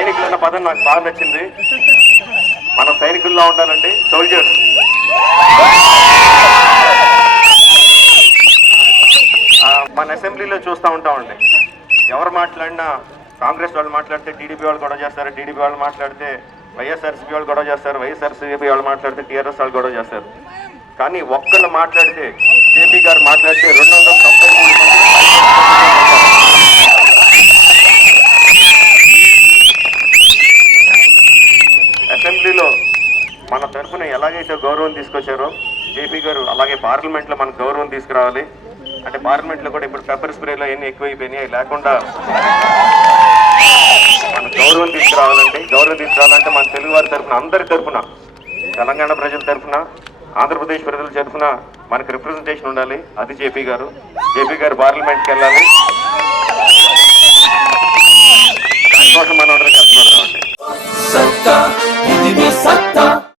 సైనికులు అన్న పదం నాకు బాగా నచ్చింది. మన సైనికుల్లో ఉండాలండి, సోల్జర్స్. మన అసెంబ్లీలో చూస్తూ ఉంటామండి, ఎవరు మాట్లాడినా కాంగ్రెస్ వాళ్ళు మాట్లాడితే టీడీపీ వాళ్ళు గొడవ చేస్తారు, టీడీపీ వాళ్ళు మాట్లాడితే వైఎస్ఆర్సీపీ వాళ్ళు గొడవ చేస్తారు, వైఎస్ఆర్సీపీ వాళ్ళు మాట్లాడితే టీఆర్ఎస్ వాళ్ళు గొడవ చేస్తారు. కానీ ఒక్కళ్ళు మాట్లాడితే, జేపీ గారు మాట్లాడితే 293 మంది అసెంబ్లీలో మన తరఫున ఎలాగైతే గౌరవం తీసుకొచ్చారో జేపీ గారు అలాగే పార్లమెంట్లో మనకు గౌరవం తీసుకురావాలి. అంటే పార్లమెంట్లో కూడా ఇప్పుడు పెప్పర్ స్ప్రేలో ఎన్ని ఎక్కువైపోయినాయి లేకుండా మన గౌరవం తీసుకురావాలండి. గౌరవం తీసుకురావాలంటే మన తెలుగు వారి తరఫున, అందరి తరఫున, తెలంగాణ ప్రజల తరఫున, ఆంధ్రప్రదేశ్ ప్రజల తరఫున మనకు రిప్రజెంటేషన్ ఉండాలి. అది జేపీ గారు. జేపీ గారు పార్లమెంట్కి వెళ్ళాలి. దానికోసం మనం అందరం కష్టపడతామండి.